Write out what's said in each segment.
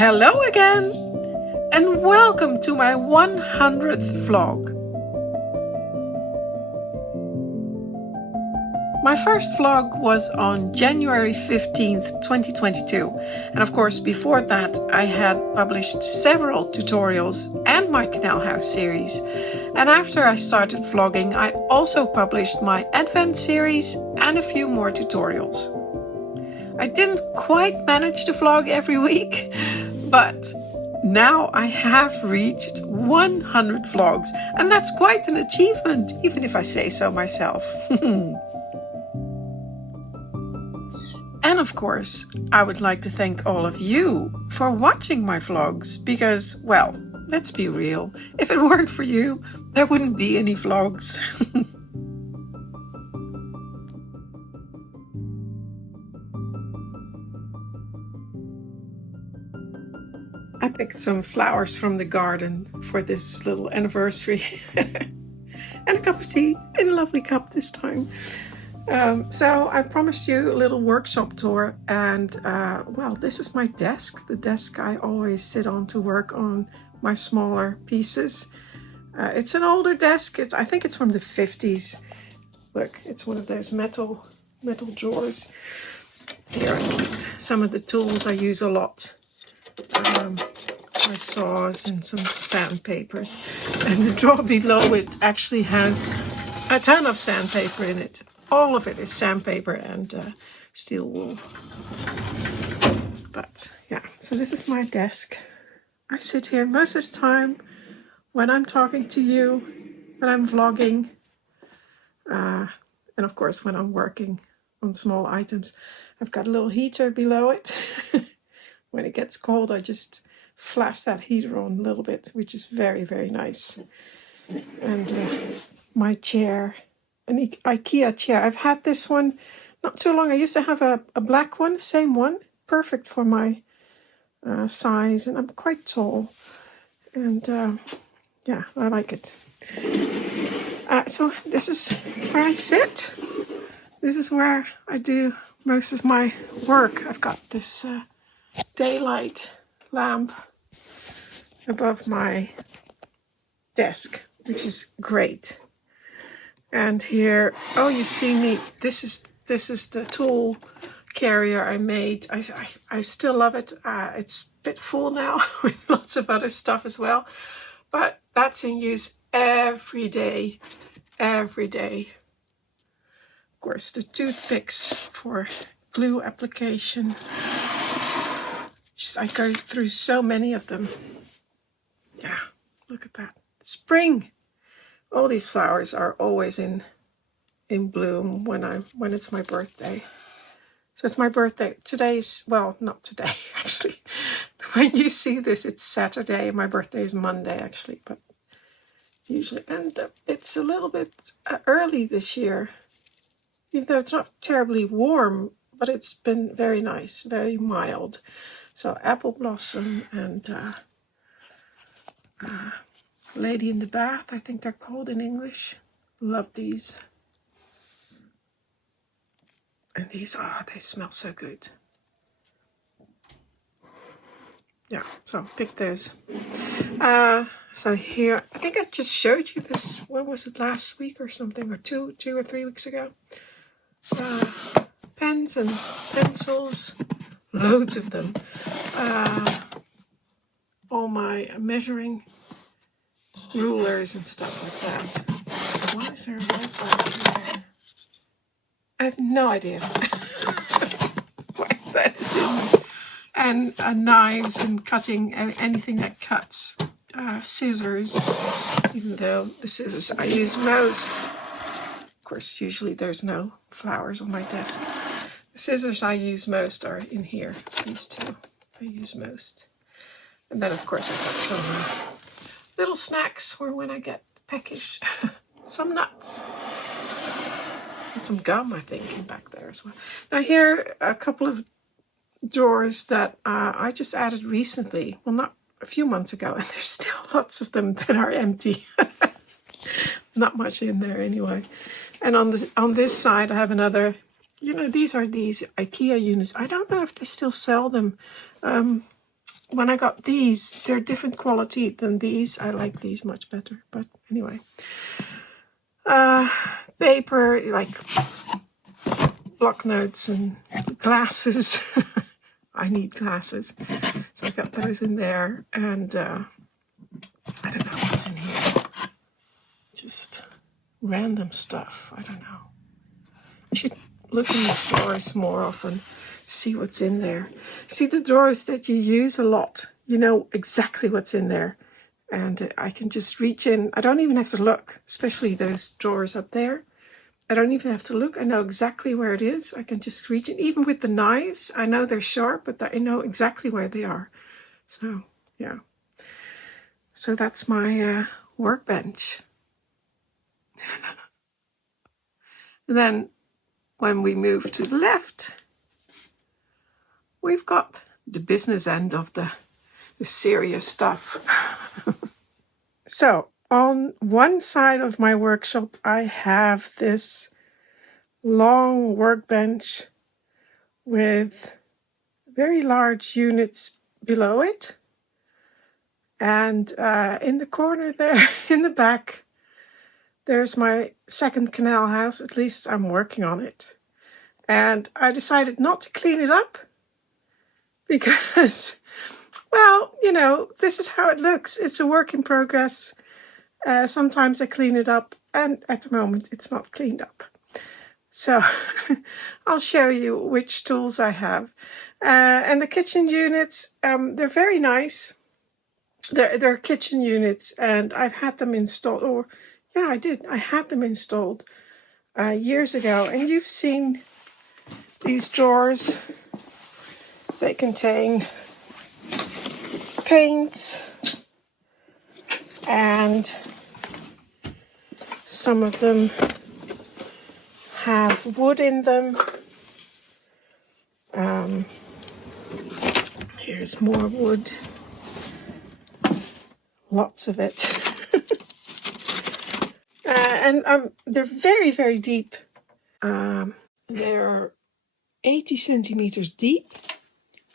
Hello again, and welcome to my 100th vlog. My first vlog was on January 15th, 2022, and of course before that I had published several tutorials and my Canal House series. And after I started vlogging, I also published my Advent series and a few more tutorials. I didn't quite manage to vlog every week, but now I have reached 100 vlogs, and that's quite an achievement, even if I say so myself. And of course, I would like to thank all of you for watching my vlogs, because, well, let's be real, if it weren't for you, there wouldn't be any vlogs. I picked some flowers from the garden for this little anniversary and a cup of tea in a lovely cup this time. So I promised you a little workshop tour, and well, this is my desk, the desk I always sit on to work on my smaller pieces. It's an older desk. I think it's from the 50s. Look, it's one of those metal drawers. Here I keep some of the tools I use a lot. My saws and some sandpapers, and the drawer below it actually has a ton of sandpaper in it. All of it is sandpaper and steel wool. But yeah, so this is my desk. I sit here most of the time when I'm talking to you, when I'm vlogging, and of course when I'm working on small items. I've got a little heater below it. When it gets cold, I just flash that heater on a little bit, which is very, very nice. And my chair, an IKEA chair. I've had this one not too long. I used to have a black one, same one, perfect for my size, and I'm quite tall. And yeah, I like it. So this is where I sit. This is where I do most of my work. I've got this daylight lamp above my desk, which is great. And here, oh, you've seen me. This is the tool carrier I made. I still love it. It's a bit full now with lots of other stuff as well, but that's in use every day. Every day. Of course, the toothpicks for glue application. I go through so many of them. Yeah, look at that. Spring. All these flowers are always in bloom when it's my birthday. So it's my birthday. Today's, well, not today actually. When you see this, it's Saturday. My birthday is Monday actually, but usually, and it's a little bit early this year, even though it's not terribly warm, but it's been very nice, very mild. So apple blossom and lady in the bath, I think they're called in English. Love these. And these, they smell so good. Yeah, so pick those. So here, I think I just showed you this. When was it, last week or something, or two or 3 weeks ago? Pens and pencils, loads of them. All my measuring rulers and stuff like that. Why is there a light bulb here? I have no idea why that is in. And knives and cutting, anything that cuts. Scissors, even though the scissors I use most. Of course, usually there's no flowers on my desk. The scissors I use most are in here. These two I use most. And then, of course, I've got some little snacks for when I get peckish. Some nuts. And some gum, I think, in back there as well. Now here, a couple of drawers that I just added recently. Well, not a few months ago. And there's still lots of them that are empty. Not much in there anyway. And on this side, I have another, these are these IKEA units. I don't know if they still sell them. when I got these, they're different quality than these. I like these much better, but anyway. Paper, like block notes and glasses. I need glasses, so I got those in there, and I don't know what's in here. Just random stuff. I don't know. I should look in the drawers more often, see what's in there. See, the drawers that you use a lot, you know exactly what's in there. And I can just reach in. I don't even have to look, especially those drawers up there. I don't even have to look. I know exactly where it is. I can just reach in. Even with the knives, I know they're sharp, but I know exactly where they are. So, yeah. So that's my workbench. And then when we move to the left, we've got the business end of the serious stuff. So on one side of my workshop, I have this long workbench with very large units below it. And in the corner there, in the back, there's my second canal house. At least I'm working on it. And I decided not to clean it up because, well, you know, this is how it looks. It's a work in progress. Sometimes I clean it up, and at the moment it's not cleaned up. So I'll show you which tools I have. And the kitchen units, they're very nice. They're kitchen units, and I've had them installed, or yeah, I did. I had them installed years ago, and you've seen these drawers. They contain paints, and some of them have wood in them. Here's more wood. Lots of it. And they're very, very deep. They're 80 centimeters deep.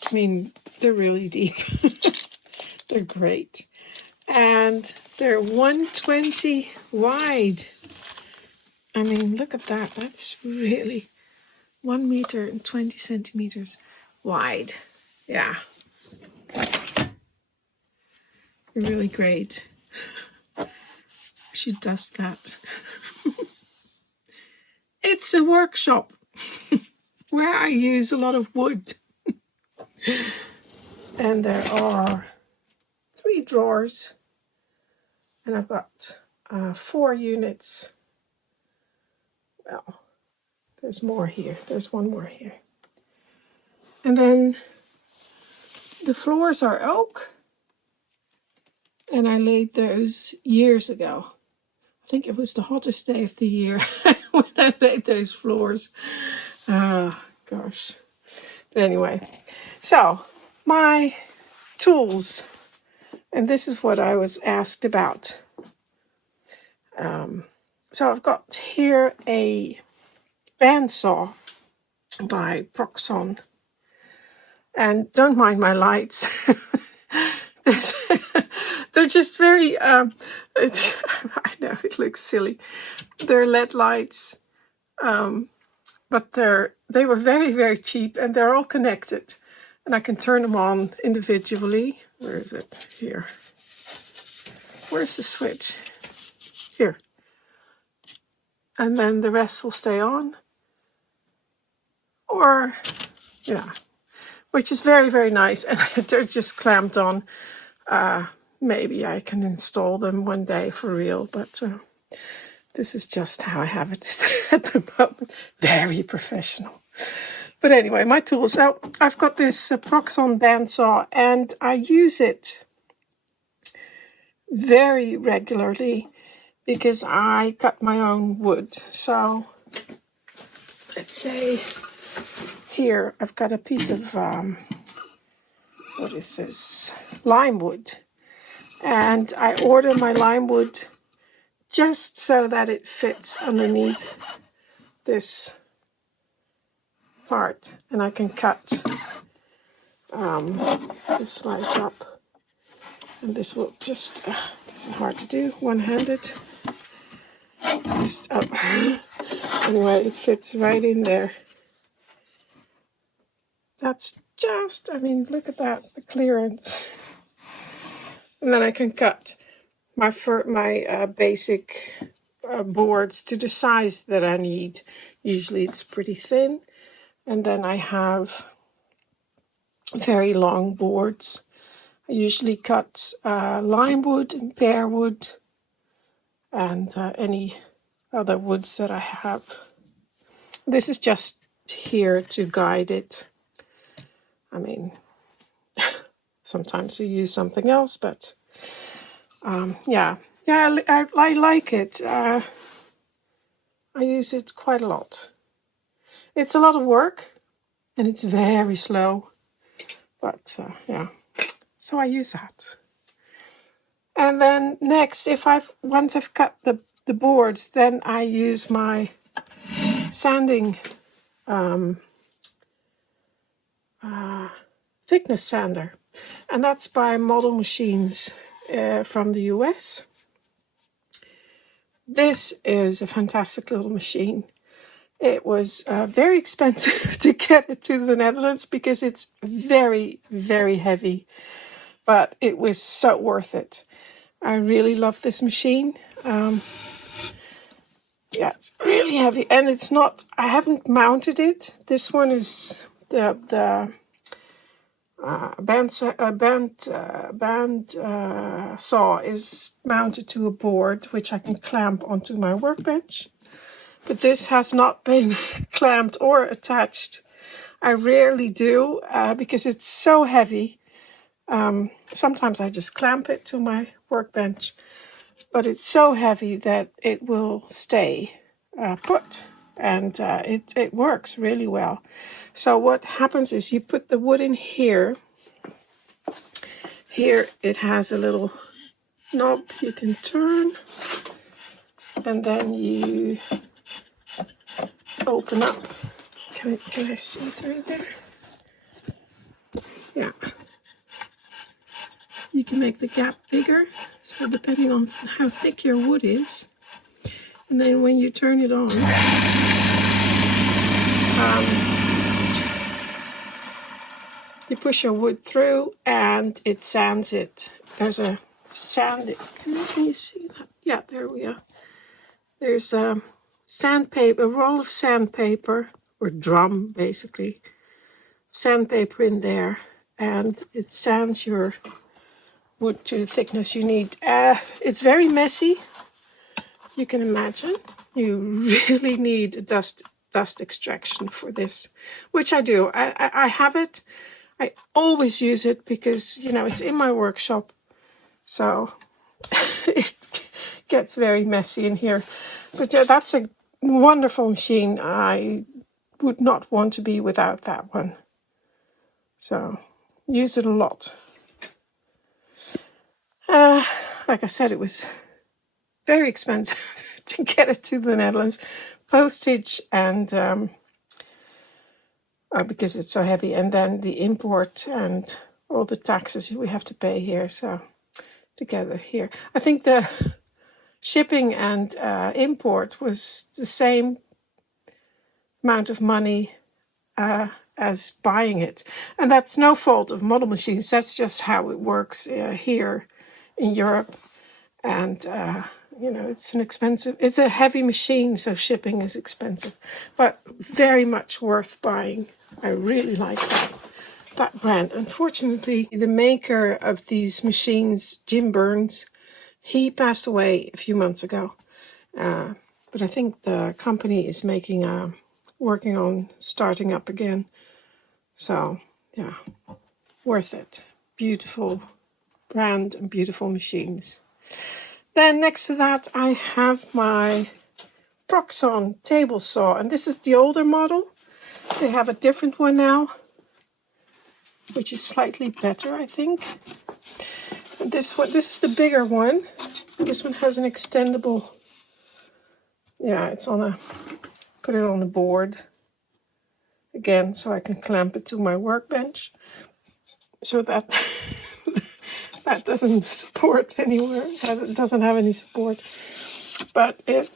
I mean, they're really deep. They're great. And they're 120 wide. I mean, look at that. That's really 1 meter and 20 centimeters wide. Yeah. Really great. I should dust that. It's a workshop where I use a lot of wood. And there are 3 drawers. And I've got 4 units. Well, there's more here. There's one more here. And then the floors are oak. And I laid those years ago. I think it was the hottest day of the year when I laid those floors. Gosh. But anyway, so my tools. And this is what I was asked about. So I've got here a bandsaw by Proxon. And don't mind my lights. They're just very, I know it looks silly. They're LED lights, but they were very, very cheap, and they're all connected. And I can turn them on individually. Where is it? Here. Where's the switch? Here. And then the rest will stay on. Or, yeah, which is very, very nice. And they're just clamped on. Maybe I can install them one day for real, but this is just how I have it at the moment. Very professional. But anyway, my tools. Now, I've got this Proxon bandsaw, and I use it very regularly because I cut my own wood. So, let's say here I've got a piece of, what is this? Lime wood. And I order my lime wood just so that it fits underneath this part. And I can cut This slides up, and this will just, this is hard to do, one-handed. Just, oh. Anyway, it fits right in there. That's just, I mean, look at that, the clearance. And then I can cut my basic boards to the size that I need. Usually it's pretty thin. And then I have very long boards. I usually cut lime wood and pear wood and any other woods that I have. This is just here to guide it. I mean, sometimes I use something else, but yeah, I like it. I use it quite a lot. It's a lot of work, and it's very slow, but yeah, so I use that. And then next, once I've cut the boards, then I use my sanding thickness sander, and that's by Model Machines from the US. This is a fantastic little machine. It was very expensive to get it to the Netherlands because it's very, very heavy, but it was so worth it. I really love this machine. Yeah, it's really heavy, and it's not, I haven't mounted it. This one is the band saw is mounted to a board which I can clamp onto my workbench. But this has not been clamped or attached. I rarely do because it's so heavy. Sometimes I just clamp it to my workbench, but it's so heavy that it will stay put, and it works really well. So what happens is you put the wood in here. Here it has a little knob you can turn, and then you open up. Can I see through there? Yeah. You can make the gap bigger, so depending on how thick your wood is. And then when you turn it on, you push your wood through and it sands it. There's a sand. Can you see that? Yeah, there we are. There's a sandpaper, a roll of sandpaper, or drum basically, sandpaper in there, and it sands your wood to the thickness you need. It's very messy. You can imagine. You really need a dust extraction for this, which I do. I have it. I always use it because, you know, it's in my workshop. So it gets very messy in here. But yeah, that's a wonderful machine. I would not want to be without that one. So use it a lot. Like I said, it was very expensive to get it to the Netherlands. Postage and because it's so heavy, and then the import and all the taxes we have to pay here. So together here, I think the shipping and import was the same amount of money as buying it, and that's no fault of Model Machines. That's just how it works here in Europe, and you know, it's a heavy machine, so shipping is expensive, but very much worth buying. I really like that brand. Unfortunately, the maker of these machines, Jim Burns, he passed away a few months ago. But I think the company is working on starting up again. So, yeah, worth it. Beautiful brand and beautiful machines. Then next to that, I have my Proxon table saw, and this is the older model. They have a different one now, which is slightly better, I think. And this is the bigger one. This one has an extendable. Yeah, put it on a board again, so I can clamp it to my workbench. so that that doesn't support anywhere. It doesn't have any support, but it's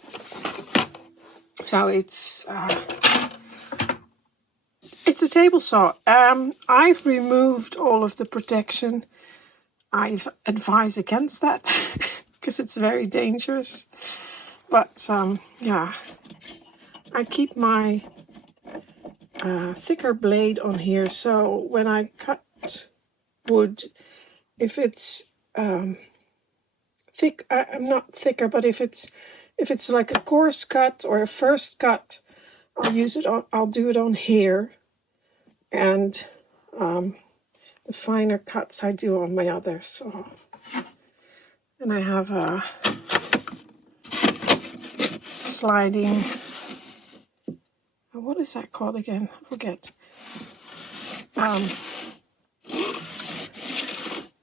a table saw. I've removed all of the protection. I've advised against that because it's very dangerous. But yeah, I keep my thicker blade on here, so when I cut wood, if it's thick, I'm not thicker, but if it's like a coarse cut or a first cut, I'll do it on here, and the finer cuts I do on my other saw. And I have a sliding, what is that called again? I forget.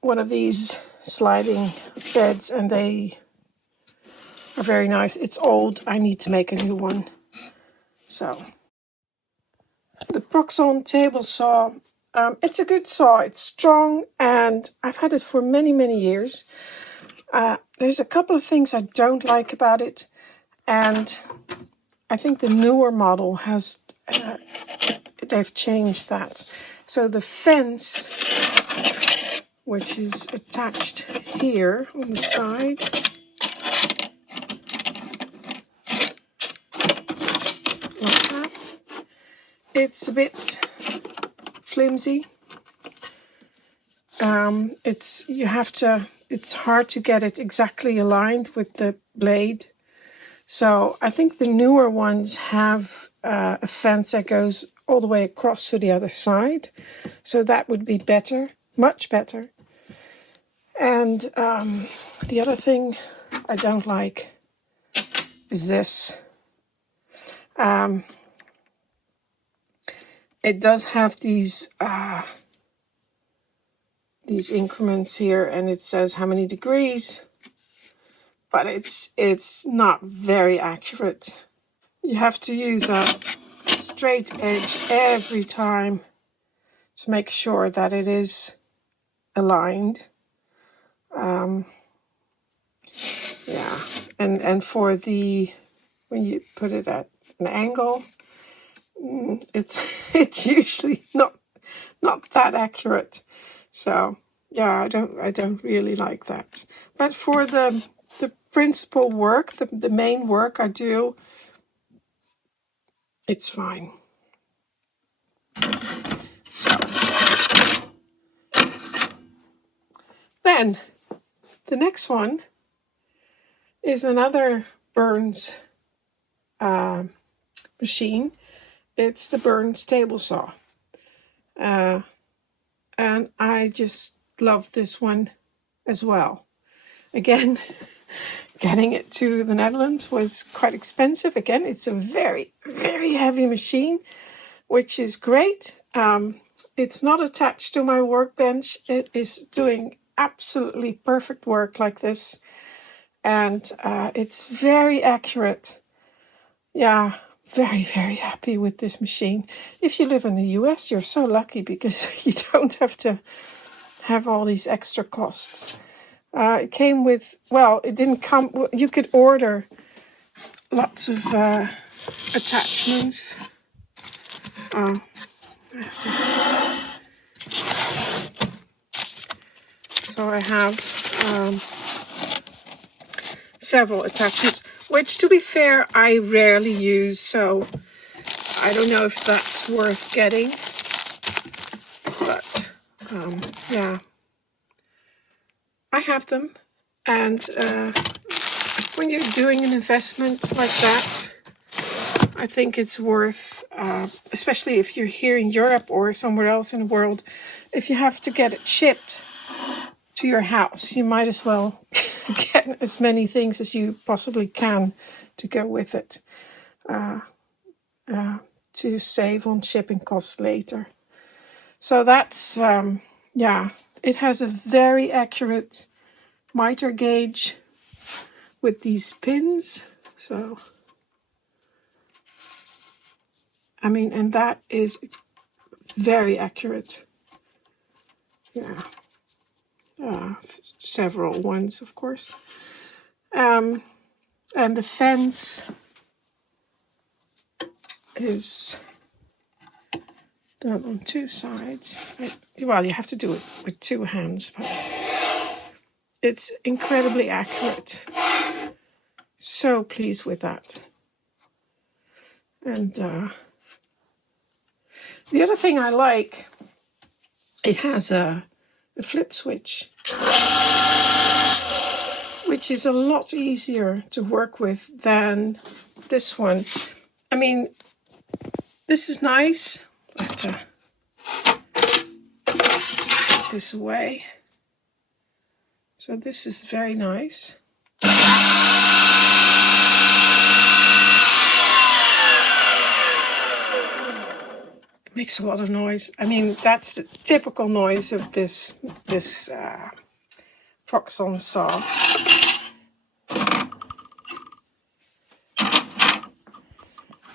One of these sliding beds, and they are very nice. It's old. I need to make a new one. So the Proxon table saw, it's a good saw. It's strong, and I've had it for many, many years. There's a couple of things I don't like about it, and I think the newer model has, they've changed that. So the fence, which is attached here on the side, like that, it's a bit flimsy. It's hard to get it exactly aligned with the blade. So I think the newer ones have a fence that goes all the way across to the other side. So that would be better, much better. And the other thing I don't like is this. It does have these increments here, and it says how many degrees, but it's not very accurate. You have to use a straight edge every time to make sure that it is aligned. Yeah, and for when you put it at an angle, it's usually not that accurate. So yeah, I don't really like that. But for the principal work, the main work I do, it's fine. So then the next one is another Burns machine. It's the Burns table saw. And I just love this one as well. Again, getting it to the Netherlands was quite expensive. Again, it's a very, very heavy machine, which is great. It's not attached to my workbench. It is doing absolutely perfect work like this. And it's very accurate. Yeah, very, very happy with this machine. If you live in the US, you're so lucky because you don't have to have all these extra costs. It came with, well, it didn't come, you could order lots of attachments. So I have several attachments, which, to be fair, I rarely use, so I don't know if that's worth getting. But yeah, I have them, and when you're doing an investment like that, I think it's worth, especially if you're here in Europe or somewhere else in the world, if you have to get it shipped to your house, you might as well get as many things as you possibly can to go with it, to save on shipping costs later. So that's, yeah, it has a very accurate miter gauge with these pins. So, I mean, and that is very accurate. yeah, several ones, of course. And the fence is done on two sides. Well, you have to do it with two hands, but it's incredibly accurate. So pleased with that. And the other thing I like, it has a flip switch, which is a lot easier to work with than this one. I mean, this is nice. I have to take this away. So this is very nice. It makes a lot of noise. I mean, that's the typical noise of this Proxon saw.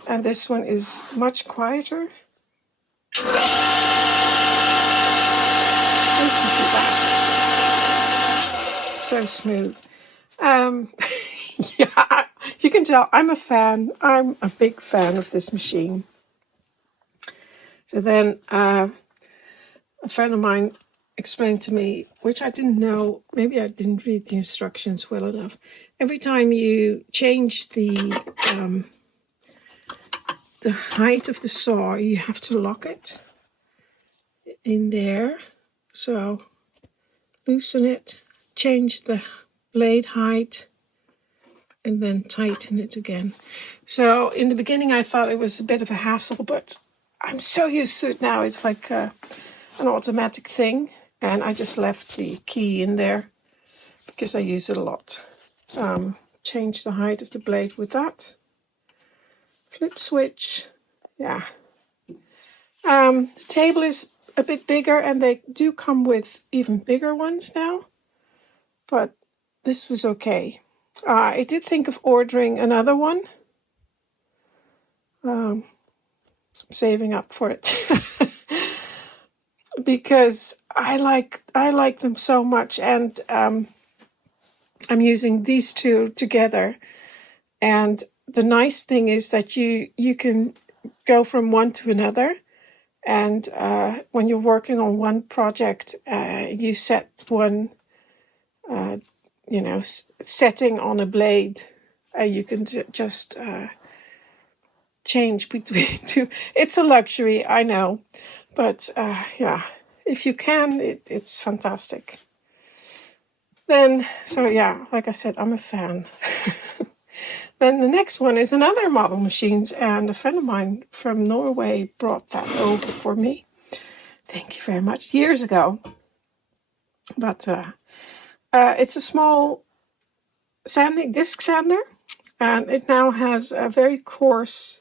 And this one is much quieter. Listen to that. So smooth. Yeah, you can tell I'm a fan. I'm a big fan of this machine. So then a friend of mine explained to me, which I didn't know, maybe I didn't read the instructions well enough. Every time you change the height of the saw, you have to lock it in there. So loosen it, change the blade height, and then tighten it again. So in the beginning I thought it was a bit of a hassle, but I'm so used to it now. It's like an automatic thing, and I just left the key in there because I use it a lot. Change the height of the blade with that. Flip switch, yeah. The table is a bit bigger, and they do come with even bigger ones now, but this was okay. I did think of ordering another one. Saving up for it because I like them so much, and I'm using these two together. And the nice thing is that you can go from one to another, and when you're working on one project, you set one setting on a blade. You can just change between two. It's a luxury, I know, but yeah, if you can, it's fantastic. Then, so yeah, like I said, I'm a fan. Then the next one is another model machines, and a friend of mine from Norway brought that over for me. Thank you very much. Years ago. But it's a small disc sander, and it now has a very coarse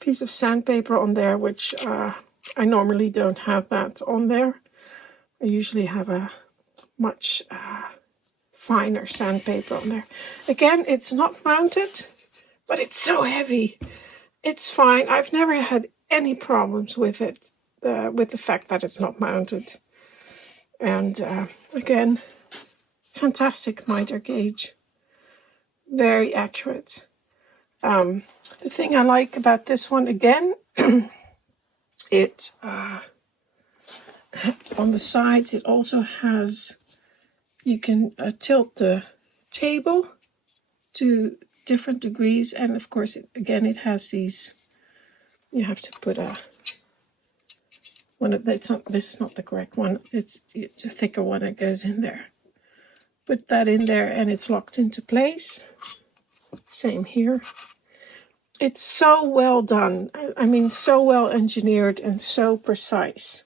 piece of sandpaper on there, which I normally don't have that on there. I usually have a much finer sandpaper on there. Again, it's not mounted, but it's so heavy. It's fine. I've never had any problems with it, with the fact that it's not mounted. And again, fantastic miter gauge. Very accurate. The thing I like about this one, again, it on the sides, it also has, you can tilt the table to different degrees, and of course it has these, you have to put this is not the correct one, it's a thicker one that goes in there. Put that in there and it's locked into place. Same here. It's so well done. I mean, so well engineered and so precise.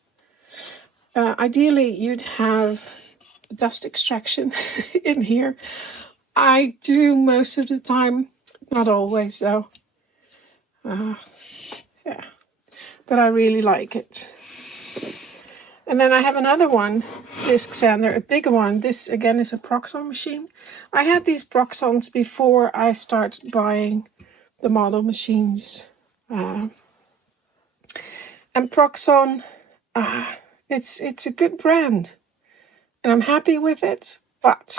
Ideally, you'd have dust extraction in here. I do most of the time, not always though. Yeah, but I really like it. And then I have another one, disc sander, a bigger one. This again is a Proxon machine. I had these Proxons before I started buying the model machines. And Proxon, It's a good brand, and I'm happy with it. But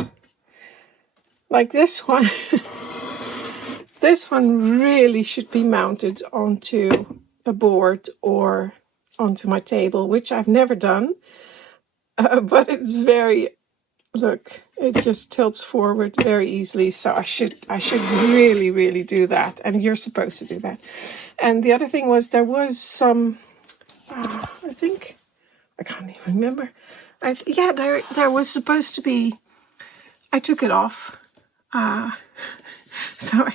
like this one, this one really should be mounted onto a board or onto my table, which I've never done. But it's very, look, it just tilts forward very easily. So I should really do that. And you're supposed to do that. And the other thing was there was some, I think, I can't even remember. Yeah, there was supposed to be, I took it off. So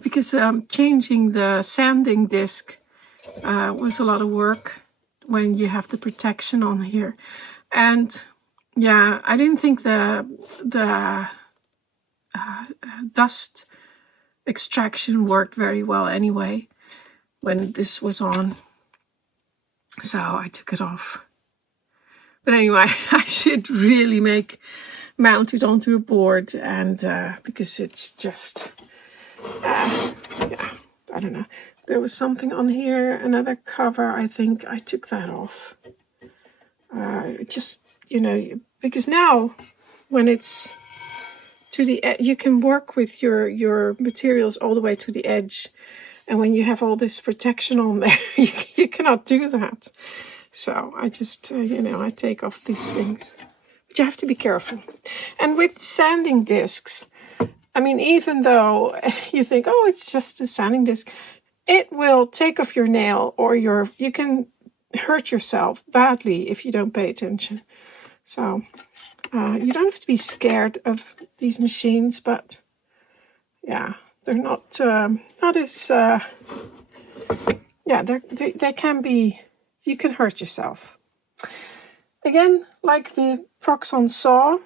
because changing the sanding disc was a lot of work when you have the protection on here. And yeah, I didn't think the dust extraction worked very well anyway when this was on. So I took it off. But anyway, I should really mount it onto a board, and because it's just, yeah, I don't know. There was something on here, another cover. I think I took that off. Just, you know, because now when it's to the edge, you can work with your materials all the way to the edge. And when you have all this protection on there, you cannot do that. So I just, I take off these things. But you have to be careful. And with sanding discs, I mean, even though you think, oh, it's just a sanding disc, it will take off your nail, or you can hurt yourself badly if you don't pay attention. So you don't have to be scared of these machines, but yeah, they're not as they can be. You can hurt yourself. Again, like the Proxon saw,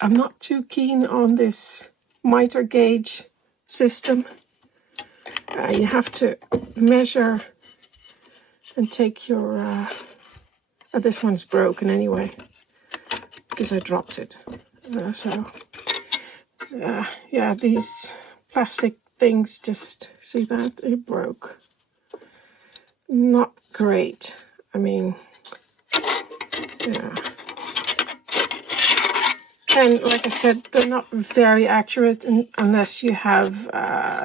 I'm not too keen on this miter gauge system. You have to measure and take your... this one's broken anyway, because I dropped it. Yeah, these plastic things, just see that? It broke. Not great. I mean, yeah. And like I said, they're not very accurate unless you have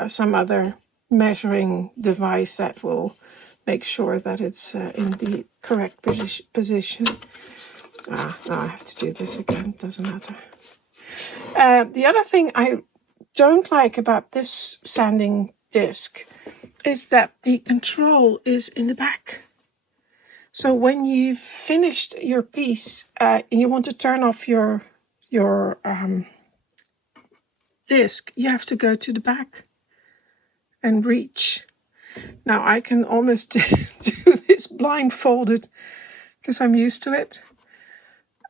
some other measuring device that will make sure that it's in the correct position. No, I have to do this again. Doesn't matter. The other thing I don't like about this sanding disc is that the control is in the back. So when you've finished your piece and you want to turn off your disc, you have to go to the back and reach. Now I can almost do this blindfolded because I'm used to it.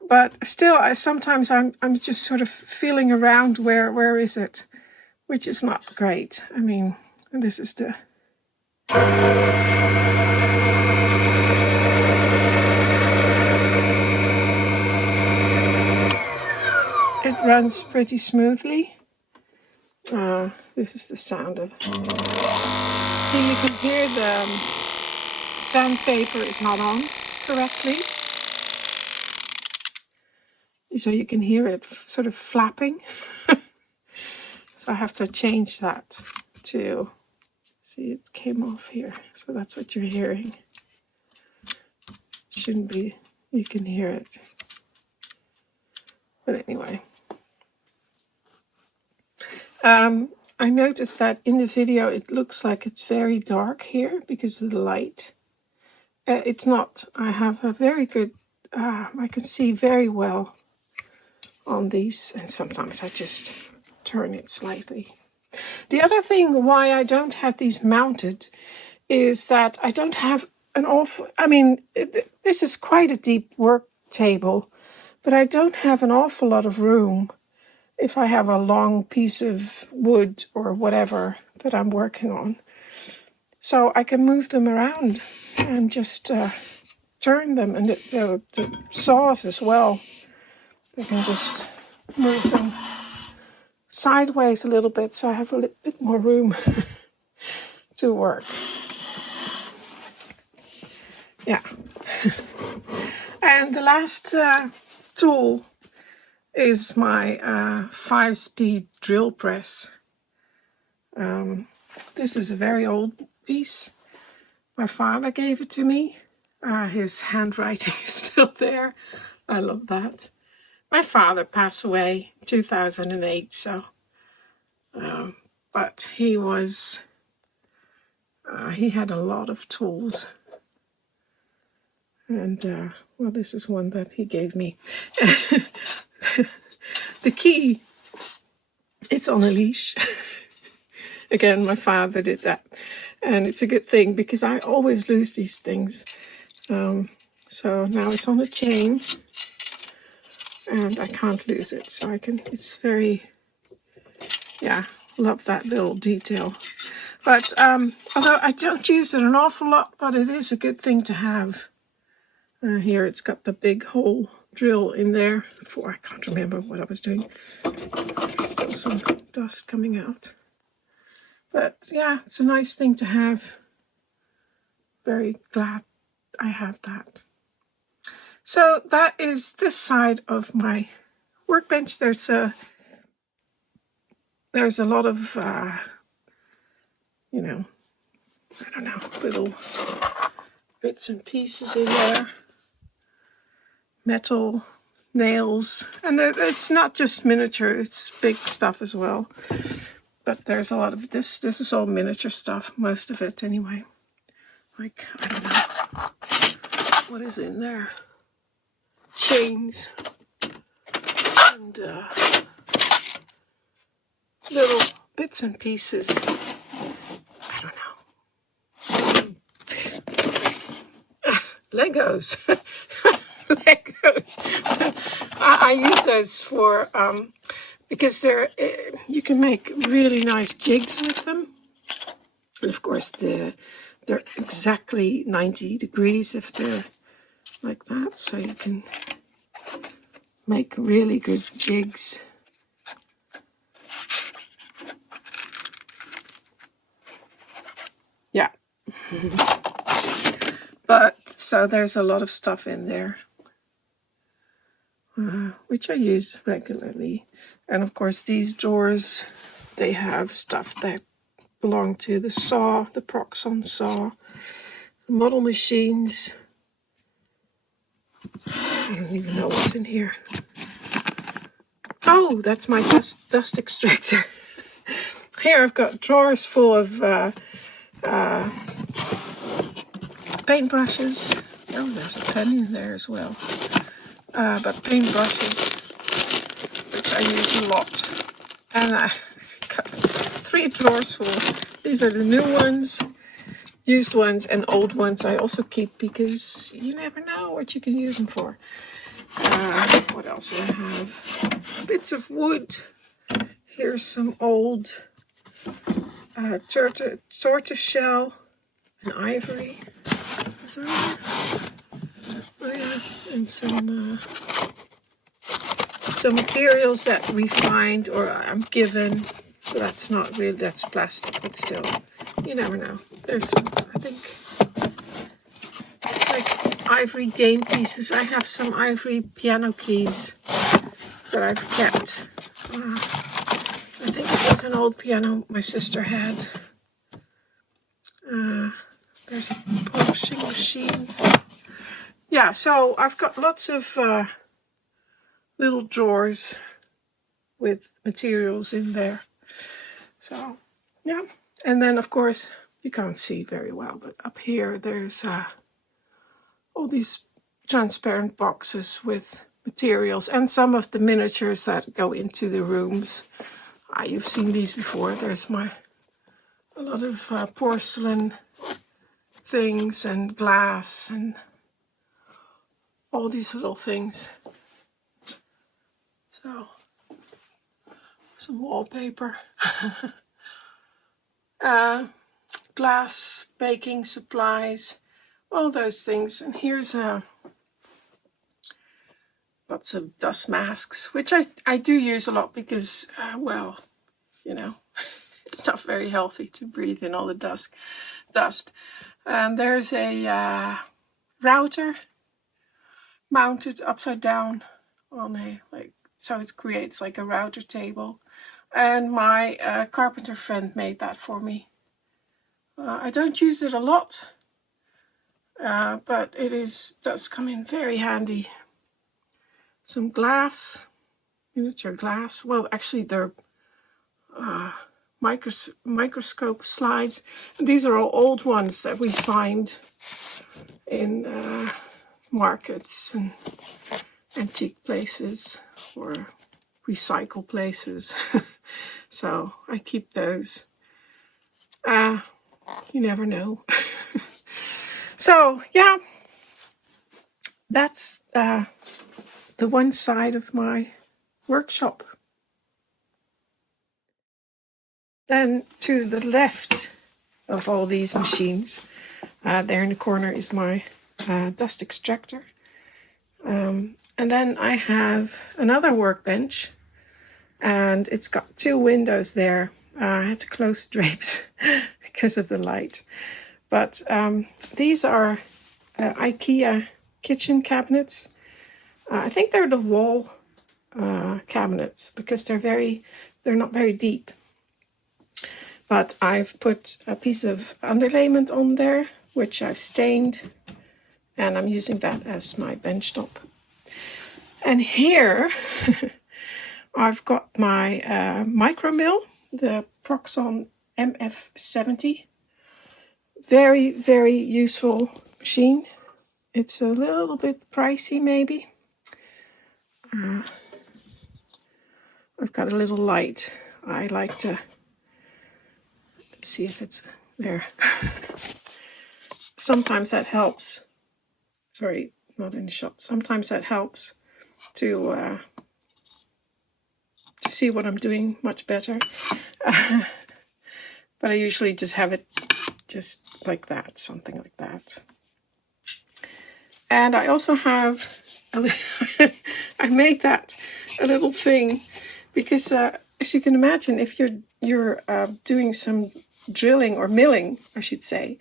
But still, sometimes I'm just sort of feeling around where is it, which is not great. I mean, this is the... It runs pretty smoothly. This is the sound of it. So you can hear the sandpaper is not on correctly. So you can hear it sort of flapping. So I have to change that to... See, it came off here. So that's what you're hearing. Shouldn't be... You can hear it. But anyway. I noticed that in the video it looks like it's very dark here because of the light. It's not. I have a very good, I can see very well on these, and sometimes I just turn it slightly. The other thing why I don't have these mounted is that I don't have an awful, I mean, this is quite a deep work table, but I don't have an awful lot of room if I have a long piece of wood or whatever that I'm working on. So I can move them around and just turn them. And the saws as well, I can just move them sideways a little bit so I have a little bit more room to work. Yeah. And the last tool is my 5-speed drill press. This is a very old piece. My father gave it to me. His handwriting is still there. I love that. My father passed away in 2008, so but he was he had a lot of tools. And well, this is one that he gave me. The key, it's on a leash. Again, my father did that. And it's a good thing because I always lose these things. So now it's on a chain and I can't lose it. So it's very, yeah, love that little detail. But although I don't use it an awful lot, but it is a good thing to have. Here it's got the big hole drill in there. I can't remember what I was doing. Still some dust coming out. But yeah, it's a nice thing to have. Very glad I have that. So that is this side of my workbench. There's a lot of, you know, I don't know, little bits and pieces in there. Metal, nails, and it's not just miniature, it's big stuff as well. But there's a lot of this. This is all miniature stuff, most of it anyway. Like, I don't know, what is in there? Chains and little bits and pieces. I don't know. Legos. Legos. I use those for because you can make really nice jigs with them, and of course they're exactly 90 degrees if they're like that, so you can make really good jigs. Yeah. But so there's a lot of stuff in there. Which I use regularly. And of course these drawers, they have stuff that belong to the saw, the Proxon saw, model machines. I don't even know what's in here. Oh, that's my dust extractor. Here I've got drawers full of paintbrushes. Oh, there's a pen in there as well. But paintbrushes, which I use a lot. And I got 3 drawers full. These are the new ones, used ones, and old ones I also keep because you never know what you can use them for. What else do I have? Bits of wood. Here's some old tortoise shell and ivory. Is there any? Oh yeah, and some materials that we find or I'm given. So that's not really, that's plastic, but still, you never know. There's some, I think, like ivory game pieces. I have some ivory piano keys that I've kept. I think it was an old piano my sister had. There's a polishing machine. Yeah, so I've got lots of little drawers with materials in there. So, yeah. And then, of course, you can't see very well, but up here there's all these transparent boxes with materials and some of the miniatures that go into the rooms. You've seen these before. There's a lot of porcelain things and glass and all these little things. So, some wallpaper. Glass, baking supplies, all those things. And here's lots of dust masks, which I do use a lot because, well, you know, it's not very healthy to breathe in all the dust. And there's a router mounted upside down on a, like, so it creates like a router table. And my carpenter friend made that for me. I don't use it a lot, but it does come in very handy. Some glass, miniature glass. Well, actually they're microscope slides. And these are all old ones that we find in markets and antique places or recycle places. So I keep those. You never know. So yeah, that's the one side of my workshop. Then to the left of all these machines, there in the corner is my dust extractor. And then I have another workbench, and it's got two windows there. I had to close the drapes because of the light. But these are IKEA kitchen cabinets. I think they're the wall cabinets because they're not very deep. But I've put a piece of underlayment on there, which I've stained, and I'm using that as my bench top. And here I've got my micro mill, the Proxon MF70. Very, very useful machine. It's a little bit pricey maybe. I've got a little light. I like to, let's see if it's there. Sometimes that helps. Sorry, not in the shot. Sometimes that helps to see what I'm doing much better. But I usually just have it just like that, something like that. And I also have, I made that a little thing because as you can imagine, if you're doing some drilling or milling, I should say,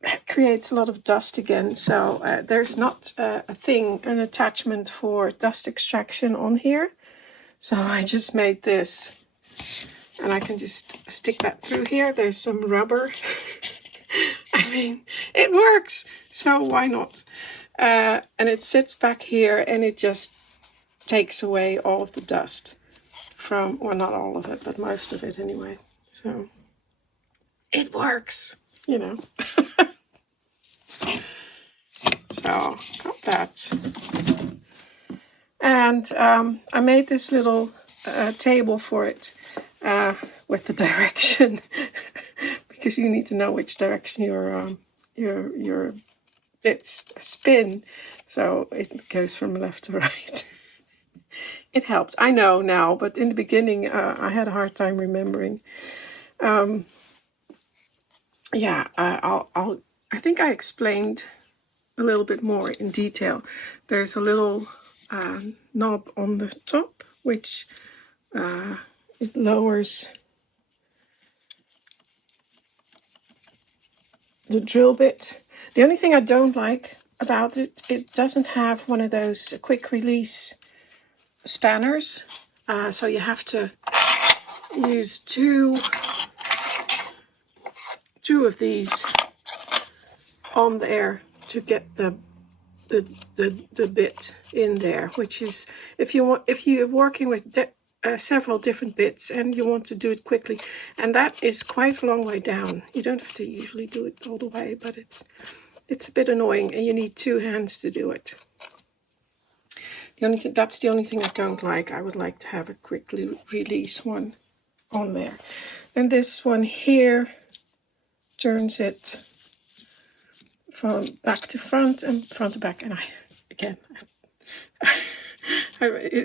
that creates a lot of dust again. So there's not an attachment for dust extraction on here. So I just made this, and I can just stick that through here. There's some rubber. I mean, it works, so why not? And it sits back here, and it just takes away all of the dust from, well, not all of it, but most of it anyway. So it works, you know. So got that. And I made this little table for it with the direction because you need to know which direction your bits spin, so it goes from left to right. It helped. I know now, but in the beginning I had a hard time remembering. Yeah, I think I explained a little bit more in detail. There's a little knob on the top, which it lowers the drill bit. The only thing I don't like about it, it doesn't have one of those quick release spanners. So you have to use two of these on there to get the bit in there, which is if you're working with several different bits and you want to do it quickly, and that is quite a long way down. You don't have to usually do it all the way, but it's a bit annoying, and you need two hands to do it. That's the only thing I don't like. I would like to have a quick release one on there. And this one here turns it from back to front and front to back. And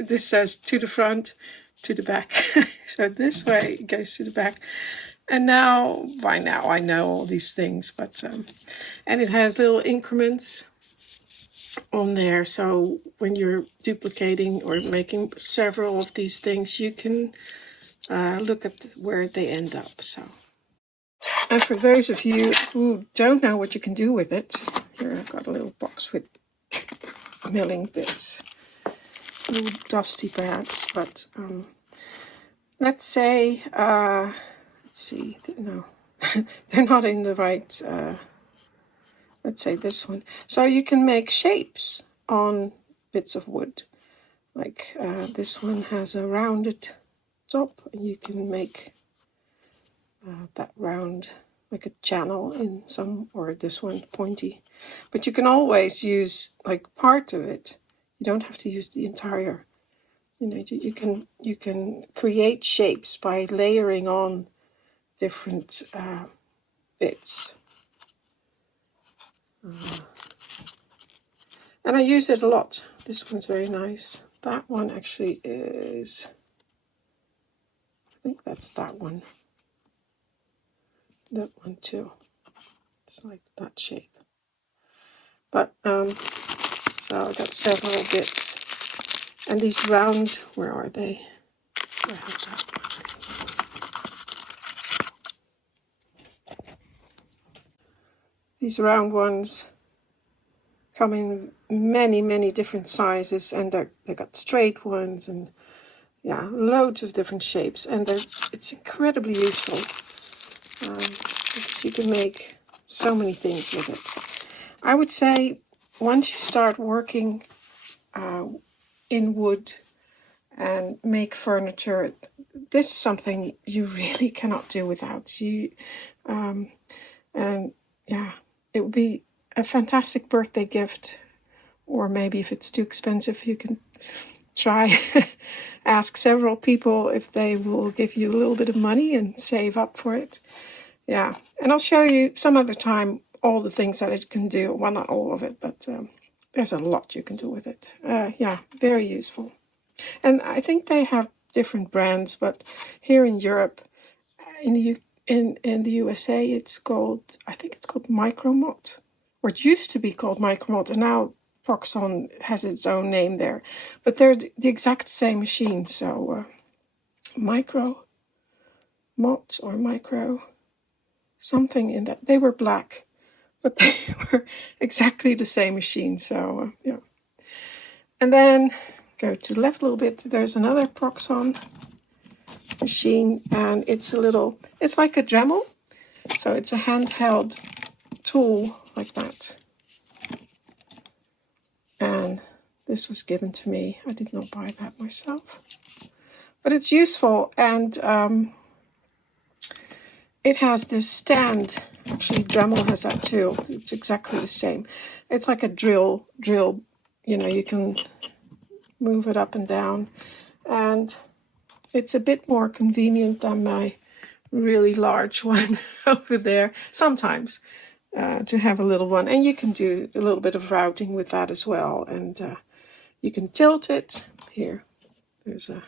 this says to the front, to the back. So this way it goes to the back. And by now I know all these things, but and it has little increments on there. So when you're duplicating or making several of these things, you can look at where they end up. So. And for those of you who don't know what you can do with it, Here I've got a little box with milling bits. A little dusty perhaps, but let's say, let's see, no, they're not in the right, let's say this one. So you can make shapes on bits of wood. Like this one has a rounded top. You can make that round, like a channel in some, or this one pointy. But you can always use like part of it. You don't have to use the entire. You know, you can create shapes by layering on different bits. And I use it a lot. This one's very nice. That one actually is, I think that's that one. That one too. It's like that shape. But, so I got several bits. And these round, where are they? I have that one. These round ones come in many different sizes, and they got straight ones, and yeah, loads of different shapes, and it's incredibly useful. You can make so many things with it. I would say once you start working in wood and make furniture, this is something you really cannot do without. And yeah, it would be a fantastic birthday gift, or maybe if it's too expensive, you can try ask several people if they will give you a little bit of money and save up for it. Yeah, and I'll show you some other time all the things that it can do. Well, not all of it, but there's a lot you can do with it. Yeah, very useful. And I think they have different brands, but here in Europe, in the USA, it's called, I think it's called Micromod, or it used to be called Micromod, and now Proxon has its own name there. But they're the exact same machine, so Micromod or Micro, something in that. They were black, but they were exactly the same machine, so yeah. And then go to the left a little bit, there's another Proxon machine, and it's like a Dremel, so it's a handheld tool like that. And this was given to me. I did not buy that myself, but it's useful, and it has this stand. Actually, Dremel has that too. It's exactly the same. It's like a drill. You know, you can move it up and down, and it's a bit more convenient than my really large one over there sometimes, to have a little one. And you can do a little bit of routing with that as well, and you can tilt it. Here there's a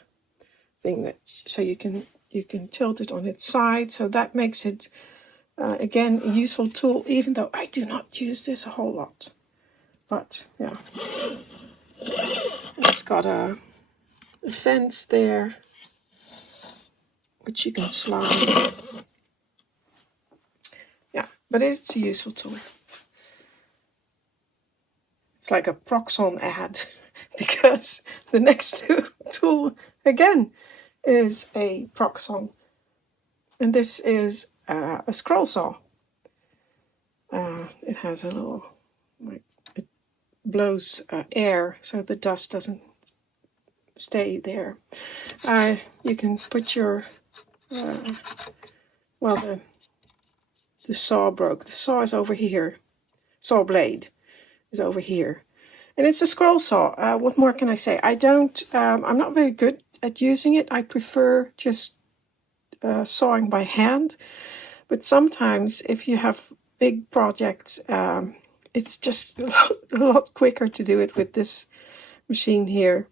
thing that, so you can tilt it on its side, so that makes it again a useful tool, even though I do not use this a whole lot. But yeah, it's got a fence there which you can slide. Yeah, but it's a useful tool. It's like a Proxon ad because the next tool again is a Proxon, and this is a scroll saw. It has a little, like, it blows air so the dust doesn't stay there. You can put your well, the saw broke. The saw is over here. Saw blade is over here. And it's a scroll saw. What more can I say? I'm not very good at using it. I prefer just sawing by hand. But sometimes if you have big projects, it's just a lot quicker to do it with this machine here.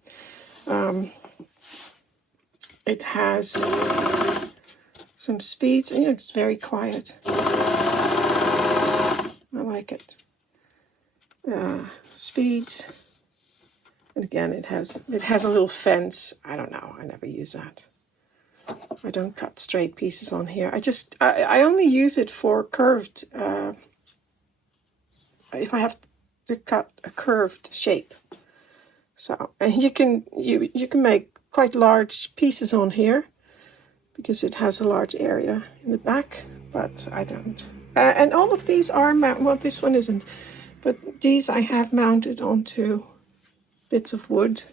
It has some speeds. You know, it's very quiet. I like it. Speeds. And again, it has a little fence. I don't know. I never use that. I don't cut straight pieces on here. I only use it for curved if I have to cut a curved shape. So, and you can make quite large pieces on here because it has a large area in the back, but I don't. And all of these are well, this one isn't, but these I have mounted onto bits of wood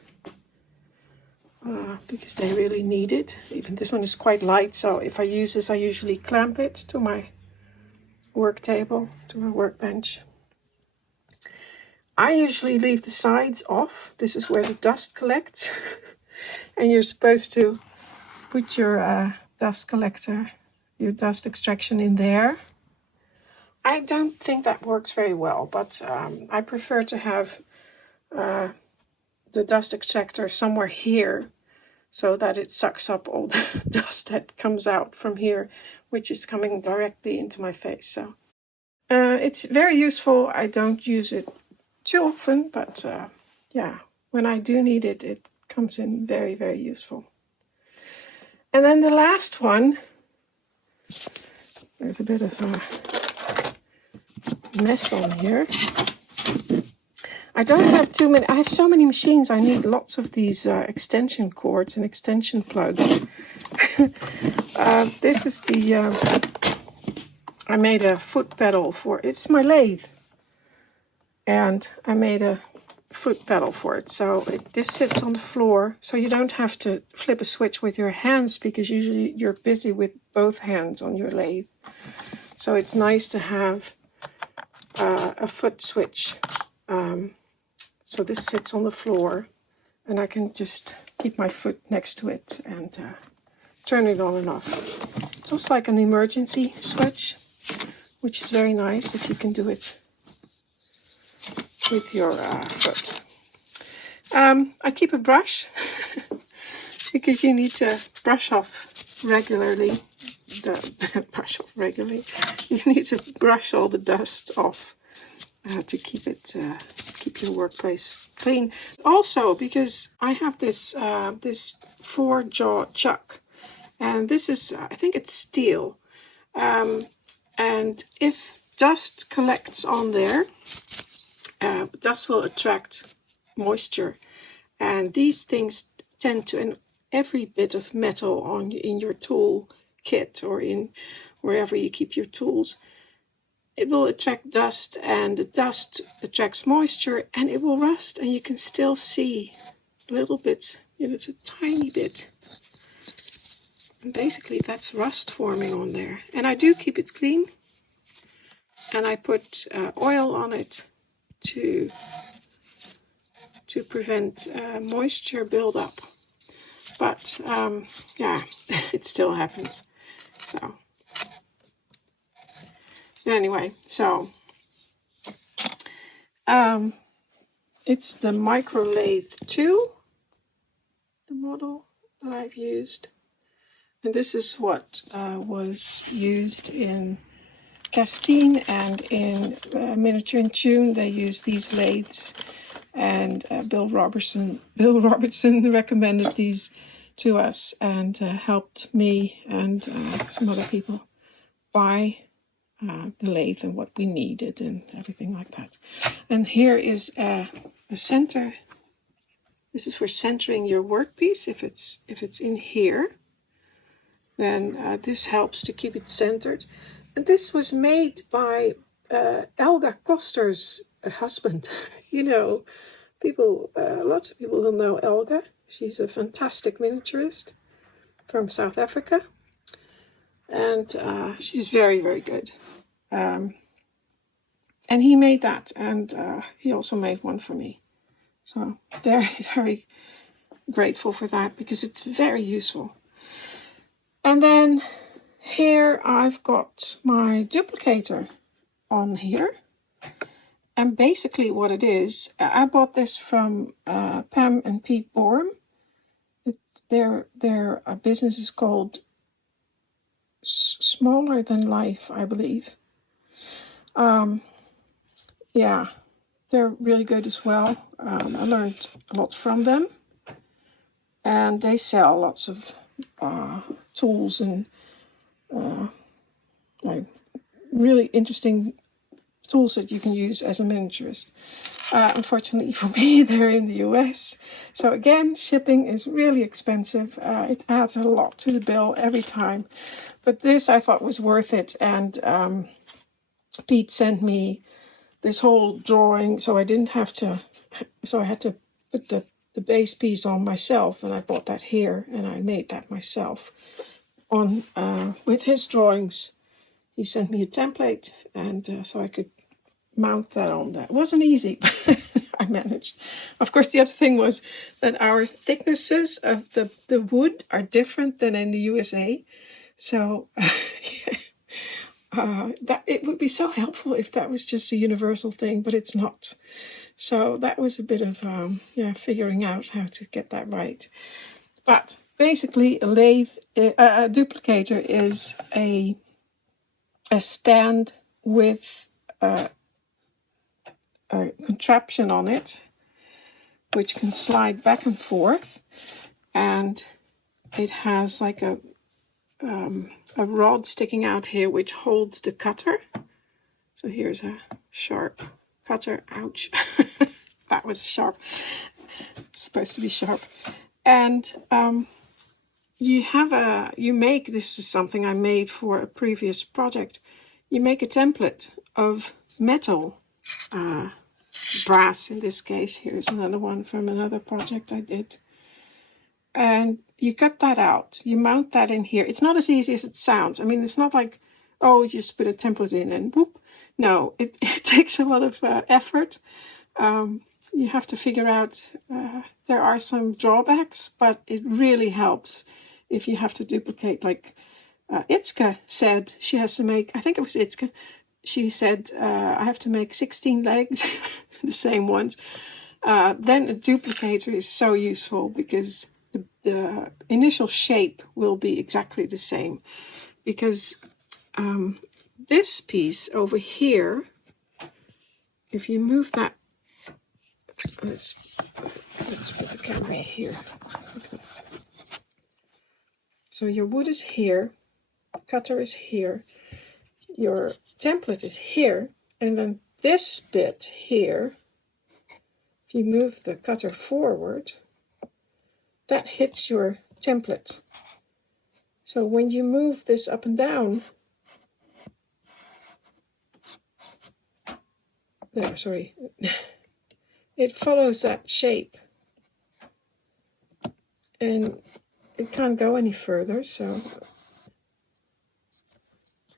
because they really need it. Even this one is quite light, so if I use this, I usually clamp it to my work table, to my workbench. I usually leave the sides off. This is where the dust collects. And you're supposed to put your dust collector, your dust extraction in there. I don't think that works very well, but I prefer to have the dust extractor somewhere here so that it sucks up all the dust that comes out from here, which is coming directly into my face. So it's very useful. I don't use it too often, but yeah, when I do need it, it comes in very, very useful. And then the last one, there's a bit of a mess on here. I don't have too many. I have so many machines. I need lots of these extension cords and extension plugs. This is the. I made a foot pedal for. It's my lathe, and I made a foot pedal for it. So this sits on the floor, so you don't have to flip a switch with your hands because usually you're busy with both hands on your lathe. So it's nice to have a foot switch. So this sits on the floor and I can just keep my foot next to it and turn it on and off. It's also like an emergency switch, which is very nice if you can do it with your foot. I keep a brush because you need to brush off regularly. Brush off regularly. You need to brush all the dust off to keep it keep your workplace clean. Also, because I have this this 4-jaw chuck, and this is I think it's steel, and if dust collects on there, dust will attract moisture, and these things tend to, in every bit of metal in your tool kit or in wherever you keep your tools, it will attract dust, and the dust attracts moisture and it will rust, and you can still see little bits, it's a tiny bit. And basically that's rust forming on there. And I do keep it clean, and I put oil on it to prevent moisture buildup. But yeah, it still happens. So anyway, so it's the Micro Lathe 2, the model that I've used. And this is what was used in Castine, and in Miniaturist Journal they use these lathes. And Bill Robertson recommended these to us and helped me and some other people buy the lathe and what we needed and everything like that. And here is a center. This is for centering your workpiece. If it's in here, then this helps to keep it centered. And this was made by Elga Koster's husband. People, lots of people will know Elga. She's a fantastic miniaturist from South Africa, and she's very, very good. And he made that, and he also made one for me. So very, very grateful for that because it's very useful. And then here I've got my duplicator on here. And basically what it is, I bought this from Pam and Pete Borum. Their business is called Smaller Than Life, I believe. Yeah, they're really good as well. I learned a lot from them. And they sell lots of tools and like really interesting tools that you can use as a miniaturist. Unfortunately for me, they're in the US. So again, shipping is really expensive. It adds a lot to the bill every time. But this I thought was worth it. And Pete sent me this whole drawing, so I didn't have to, so I had to put the base piece on myself, and I bought that here, and I made that myself on with his drawings. He sent me a template, and so I could mount that on that. It wasn't easy, but I managed. Of course, the other thing was that our thicknesses of the wood are different than in the USA, so that it would be so helpful if that was just a universal thing, but it's not. So that was a bit of figuring out how to get that right. But basically, a lathe, a duplicator is a stand with a contraption on it, which can slide back and forth, and it has like a rod sticking out here which holds the cutter. So here's a sharp cutter. Ouch. That was sharp. It's supposed to be sharp. And you make, this is something I made for a previous project, you make a template of metal, brass in this case. Here's another one from another project I did. And you cut that out, you mount that in here. It's not as easy as it sounds. I mean, it's not like, oh, you just put a template in and whoop. No, it takes a lot of effort. You have to figure out, there are some drawbacks, but it really helps if you have to duplicate. Like Itzke said, she has to make, I think it was Itzke, she said, I have to make 16 legs, the same ones. Then a duplicator is so useful because the initial shape will be exactly the same. Because this piece over here, if you move that, let's put the camera here. Look at that. So your wood is here, cutter is here, your template is here, and then this bit here, if you move the cutter forward, that hits your template. So when you move this up and down, there, sorry, it follows that shape. And it can't go any further, so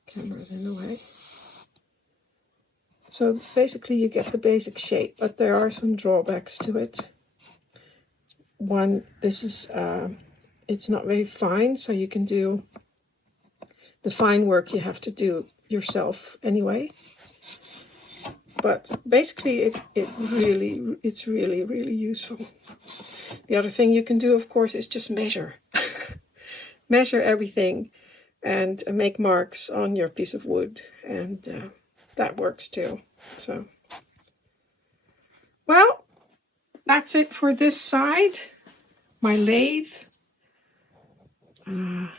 camera's in the way. So basically you get the basic shape, but there are some drawbacks to it. One, this is, it's not very fine, so you can do the fine work you have to do yourself anyway. But basically it's really, really useful. The other thing you can do, of course, is just measure. Measure everything and make marks on your piece of wood, and that works too. So, well, that's it for this side. My lathe. And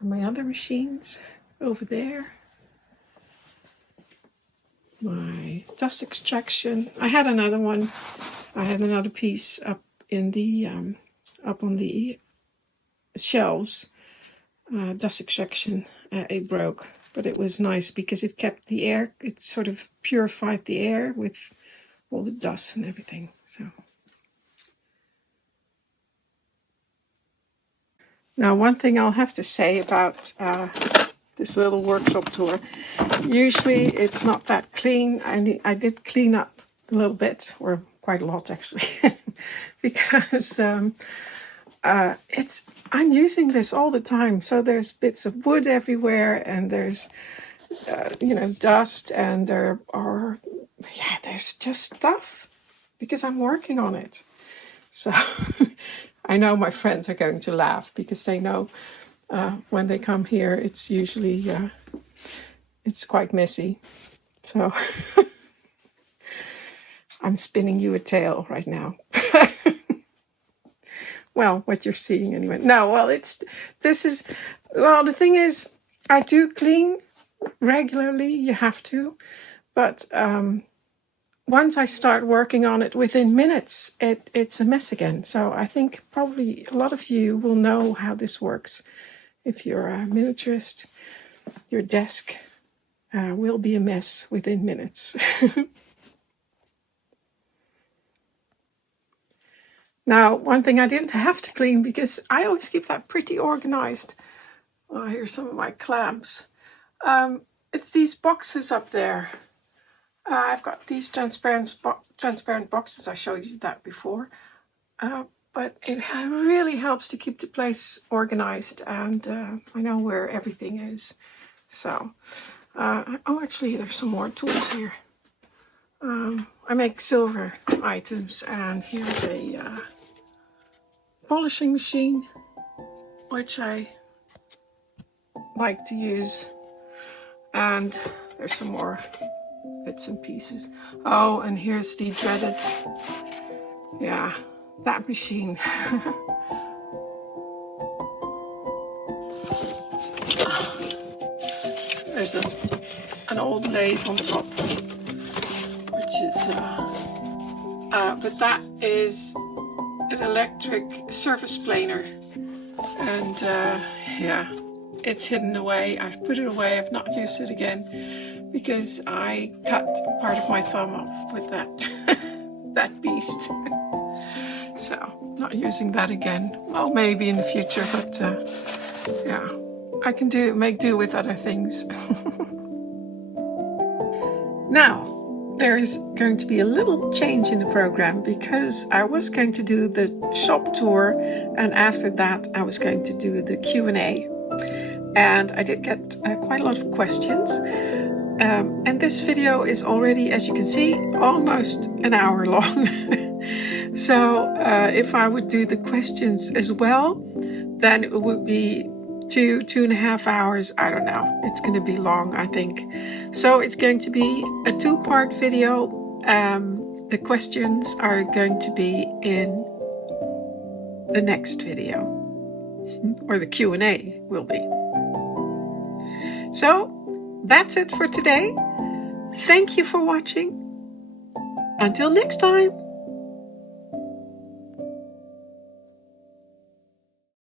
my other machines over there. My dust extraction. I had another one. I had another piece up in the up on the shelves. Dust extraction. It broke, but it was nice because it kept the air. It sort of purified the air with all the dust and everything. So. Now, one thing I'll have to say about this little workshop tour, usually it's not that clean. I did clean up a little bit, or quite a lot actually, because I'm using this all the time. So there's bits of wood everywhere, and there's dust, and there's just stuff because I'm working on it. So I know my friends are going to laugh because they know when they come here, it's usually, it's quite messy. So I'm spinning you a tale right now. Well, what you're seeing anyway. No, well, the thing is, I do clean regularly, you have to, but once I start working on it within minutes, it's a mess again. So I think probably a lot of you will know how this works. If you're a miniaturist, your desk will be a mess within minutes. Now, one thing I didn't have to clean because I always keep that pretty organized. Oh, here's some of my clamps. It's these boxes up there. I've got these transparent boxes. I showed you that before. But it really helps to keep the place organized, and I know where everything is. So, oh, actually, there's some more tools here. I make silver items, and here's a polishing machine, which I like to use. And there's some more bits and pieces. Oh, and here's the dreaded, yeah, that machine. There's an old lathe on top, which is, but that is an electric surface planer, and yeah, it's hidden away. I've put it away. I've not used it again because I cut part of my thumb off with that that beast. So not using that again. Well, maybe in the future, but yeah, I can make do with other things. Now, there's going to be a little change in the program because I was going to do the shop tour, and after that I was going to do the Q&A. And I did get quite a lot of questions. And this video is already, as you can see, almost an hour long. So if I would do the questions as well, then it would be 2.5 hours. I don't know. It's going to be long, I think. So it's going to be a 2-part video. The questions are going to be in the next video, or the Q&A will be. So that's it for today. Thank you for watching. Until next time.